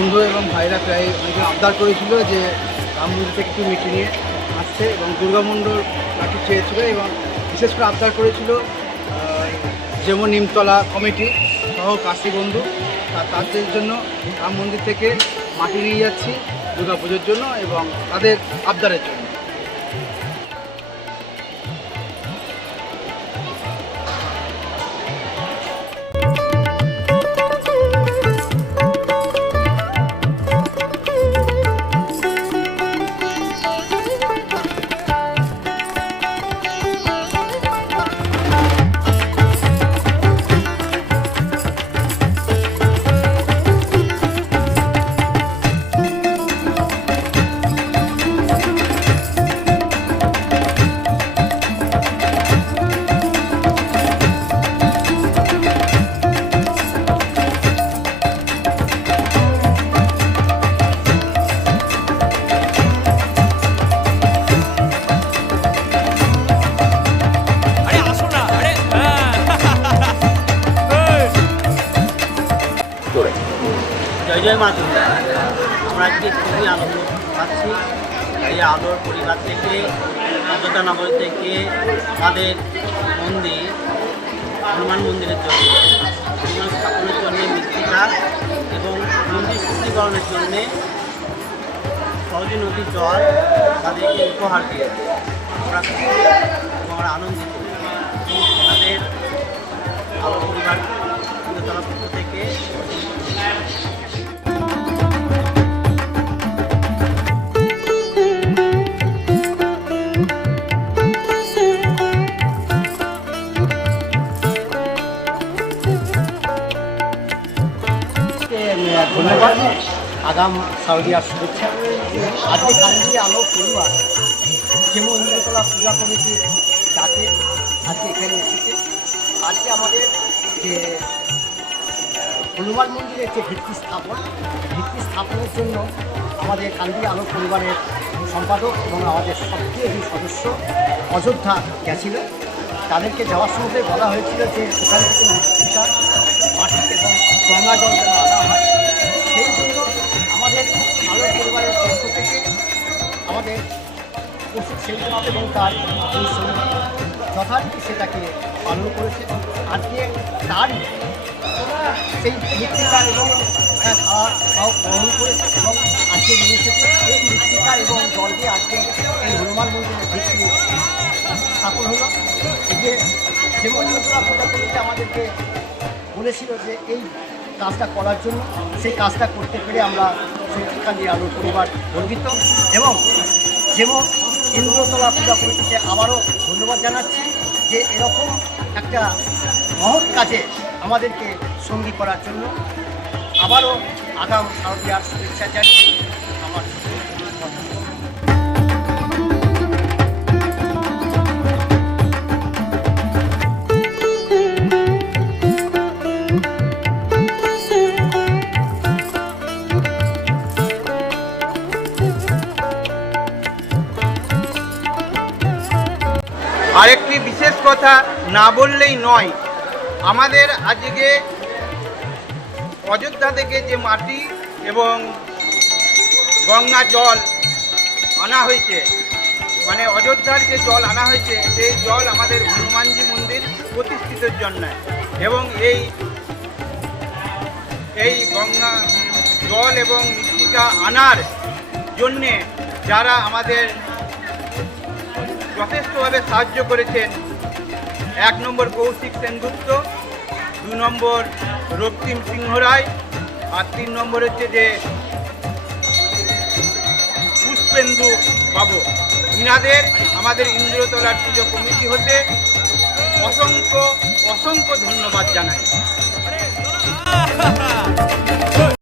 বন্ধু এবং ভাইরা প্রায় অনেকে আবদার করেছিল যে রাম মন্দির থেকে একটু মিটি নিয়ে আসছে এবং দুর্গামণ্ডল লাঠি চেয়েছিল এবং বিশেষ করে আবদার করেছিল যেমন নিমতলা কমিটি সহ কাশি বন্ধু তাদের জন্য রাম মন্দির থেকে মাটি নিয়ে যাচ্ছি দুর্গা পুজোর জন্য এবং তাদের আবদারের জন্য। জয় জয় মা দুর্গা। আমরা আজকে খুবই আনন্দ পাচ্ছি। এই আলোর পরিবার থেকে অযোধ্যা নগরী থেকে আমাদের মন্দির হনুমান মন্দিরের জন্য হনুমান স্থাপনের জন্য মৃত্তিকা এবং মন্দির শুদ্ধিকরণের জন্যে সহজে নদীর জল তাদেরকে উপহার দিয়েছে। আমরা আনন্দিত তাদের আলো পরিবার তরফ থেকে। ধন্যবাদ, আগাম শারদীয়ার শুভেচ্ছা। আজকে কান্দি আলো পরিবার যেমন ইন্দ্রতলা পূজা কমিটির ডাকে আজকে এখানে এসেছে। আজকে আমাদের যে হনুমান মন্দিরের যে ভিত্তি স্থাপনের জন্য আমাদের কান্দি আলো পরিবারের সম্পাদক এবং আমাদের সবচেয়ে দুই সদস্য অযোধ্যা গেছিল। তাদেরকে যাওয়ার সময় বলা হয়েছিল যে এখান থেকে মৃত্তিকা মাটি এবং গঙ্গা জল যেন আনা হয়। সেই জন্য আমাদের আলো পরিবারের পক্ষ থেকে আমাদের পশু শিল্পনাথ এবং তার এই সঙ্গী যথারীতি সেটাকে পালন করেছে। আজকে তারই সেই মৃত্তিকা এবং গ্রহণ করেছে এবং আজকে নিয়ে এসেছে এই মৃত্তিকা এবং জল দিয়ে আজকে এই হনুমান মন্দিরের ভিত্তি স্থাপন হলো। এই যে যেমন পূজা কমিটি আমাদেরকে বলেছিল যে এই কাজটা করার জন্য, সেই কাজটা করতে পেরে আমরা কান্দি আলো পরিবার গর্বিত এবং যেমন ইন্দ্রতলা পূজা কমিটিকে আবারও ধন্যবাদ জানাচ্ছি যে এরকম একটা মহৎ কাজে আমাদেরকে সঙ্গী করার জন্য। আবারও আগাম শারদীয়ার শুভেচ্ছা জানিয়ে আমার আরেকটি বিশেষ কথা না বললেই নয়, আমাদের আজকে অযোধ্যা থেকে যে মাটি এবং গঙ্গা জল আনা হয়েছে, মানে অযোধ্যার যে জল আনা হয়েছে সেই জল আমাদের হনুমানজি মন্দির প্রতিষ্ঠিতের জন্য এবং এই গঙ্গা জল এবং মৃত্তিকা আনার জন্যে যারা আমাদের যথেষ্টভাবে সাহায্য করেছেন, 1 নম্বর কৌশিক সেনগুপ্ত, 2 নম্বর রক্তিম সিংহ রায় আর 3 নম্বর হচ্ছে যে পুষ্পেন্দু বাবু। ইনাদের আমাদের ইন্দ্রতলার পুজো কমিটি হতে অসংখ্য ধন্যবাদ জানাই।